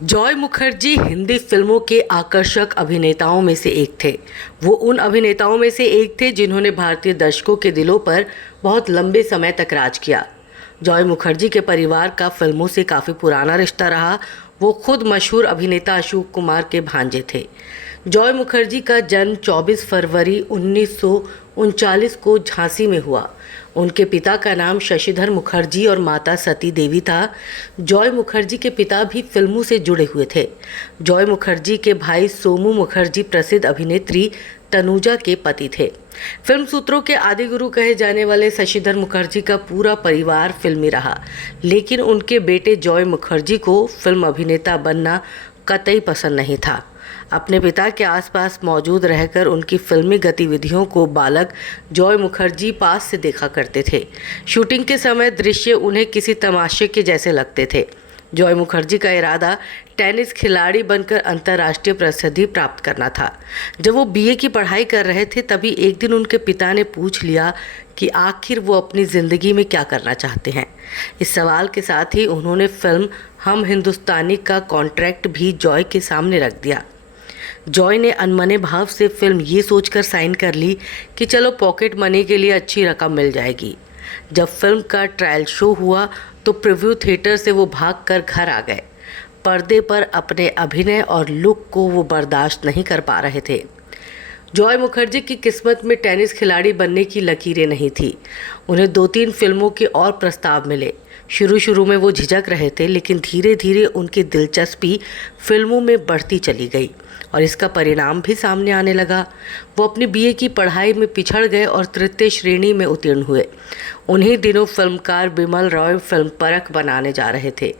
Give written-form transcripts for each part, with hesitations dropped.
Joy Mukherjee Hindi फिल्मों के आकर्षक अभिनेताओं में से एक थे। वो उन अभिनेताओं में से एक थे जिन्होंने भारतीय दर्शकों के दिलों पर बहुत लंबे समय तक राज किया। जॉय मुखर्जी के परिवार का फिल्मों से काफ़ी पुराना रिश्ता रहा। वो खुद मशहूर अभिनेता अशोक कुमार के भांजे थे। जॉय मुखर्जी का जन्म 24 फरवरी 1939 को झांसी में हुआ। उनके पिता का नाम शशिधर मुखर्जी और माता सती देवी था। जॉय मुखर्जी के पिता भी फिल्मों से जुड़े हुए थे। जॉय मुखर्जी के भाई सोमू मुखर्जी प्रसिद्ध अभिनेत्री तनुजा के पति थे। फिल्म सूत्रों के आदि गुरु कहे जाने वाले शशिधर मुखर्जी का पूरा परिवार फिल्मी रहा, लेकिन उनके बेटे जॉय मुखर्जी को फिल्म अभिनेता बनना कतई पसंद नहीं था। अपने पिता के आसपास मौजूद रहकर उनकी फिल्मी गतिविधियों को बालक जॉय मुखर्जी पास से देखा करते थे। शूटिंग के समय दृश्य उन्हें किसी तमाशे के जैसे लगते थे। जॉय मुखर्जी का इरादा टेनिस खिलाड़ी बनकर अंतर्राष्ट्रीय प्रसिद्धि प्राप्त करना था। जब वो बीए की पढ़ाई कर रहे थे तभी एक दिन उनके पिता ने पूछ लिया कि आखिर वो अपनी ज़िंदगी में क्या करना चाहते हैं। इस सवाल के साथ ही उन्होंने फिल्म हम हिंदुस्तानी का कॉन्ट्रैक्ट भी जॉय के सामने रख दिया। जॉय ने अनमने भाव से फिल्म ये सोचकर साइन कर ली कि चलो पॉकेट मनी के लिए अच्छी रकम मिल जाएगी। जब फिल्म का ट्रायल शो हुआ तो प्रीव्यू थिएटर से वो भागकर घर आ गए। पर्दे पर अपने अभिनय और लुक को वो बर्दाश्त नहीं कर पा रहे थे। जॉय मुखर्जी की किस्मत में टेनिस खिलाड़ी बनने की लकीरें नहीं थी। उन्हें 2-3 फिल्मों के और प्रस्ताव मिले। शुरू में वो झिझक रहे थे, लेकिन धीरे धीरे उनकी दिलचस्पी फिल्मों में बढ़ती चली गई और इसका परिणाम भी सामने आने लगा। वो अपनी बीए की पढ़ाई में पिछड़ गए और तृतीय श्रेणी में उत्तीर्ण हुए। उन्हीं दिनों फिल्मकार बिमल रॉय फिल्म परख बनाने जा रहे थे।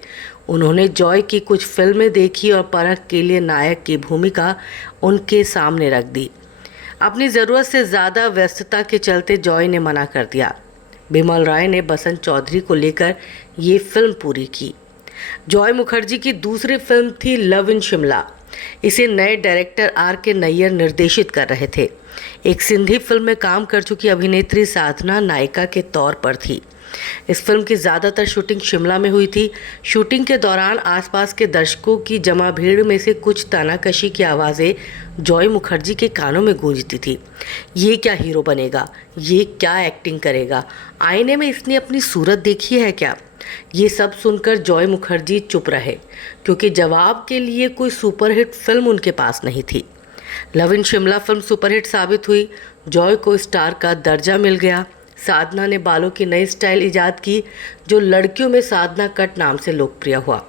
उन्होंने जॉय की कुछ फिल्में देखी और परख के लिए नायक की भूमिका उनके सामने रख दी। अपनी ज़रूरत से ज़्यादा व्यस्तता के चलते जॉय ने मना कर दिया। बिमल रॉय ने बसंत चौधरी को लेकर ये फिल्म पूरी की। जॉय मुखर्जी की दूसरी फिल्म थी लव इन शिमला। इसे नए डायरेक्टर R.K. नैयर निर्देशित कर रहे थे। एक सिंधी फिल्म में काम कर चुकी अभिनेत्री साधना नायिका के तौर पर थी। इस फिल्म की ज़्यादातर शूटिंग शिमला में हुई थी। शूटिंग के दौरान आसपास के दर्शकों की जमा भीड़ में से कुछ तानाकशी की आवाज़ें जॉय मुखर्जी के कानों में गूंजती थी। ये क्या हीरो बनेगा, ये क्या एक्टिंग करेगा, आईने में इसने अपनी सूरत देखी है क्या। ये सब सुनकर जॉय मुखर्जी चुप रहे, क्योंकि जवाब के लिए कोई सुपरहिट फिल्म उनके पास नहीं थी। Love in Shimla film superhit साबित हुई। जॉय को स्टार का दर्जा मिल गया। साधना ने बालों की नई स्टाइल इजाद की, जो लड़कियों में साधना कट नाम से लोकप्रिय हुआ।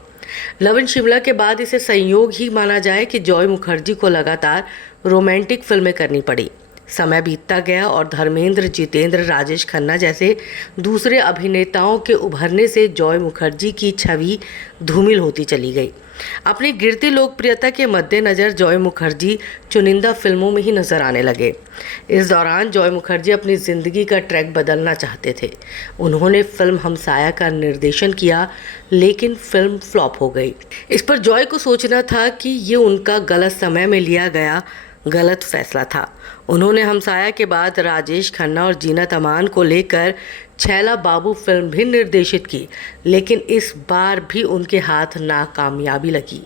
लव इन शिमला के बाद इसे संयोग ही माना जाए कि जॉय मुखर्जी को लगातार रोमांटिक फिल्में करनी पड़ी। समय बीतता गया और धर्मेंद्र, जितेंद्र, राजेश खन्ना जैसे दूसरे अभिनेताओं के उभरने से जॉय मुखर्जी की छवि धूमिल होती चली गई। अपनी गिरती लोकप्रियता के मद्देनज़र जॉय मुखर्जी चुनिंदा फिल्मों में ही नजर आने लगे। इस दौरान जॉय मुखर्जी अपनी ज़िंदगी का ट्रैक बदलना चाहते थे। उन्होंने फिल्म हमसाया का निर्देशन किया, लेकिन फिल्म फ्लॉप हो गई। इस पर जॉय को सोचना था कि ये उनका गलत समय में लिया गया गलत फैसला था। उन्होंने हमसाया के बाद राजेश खन्ना और जीनत अमान को लेकर छैला बाबू फिल्म भी निर्देशित की, लेकिन इस बार भी उनके हाथ नाकामयाबी लगी।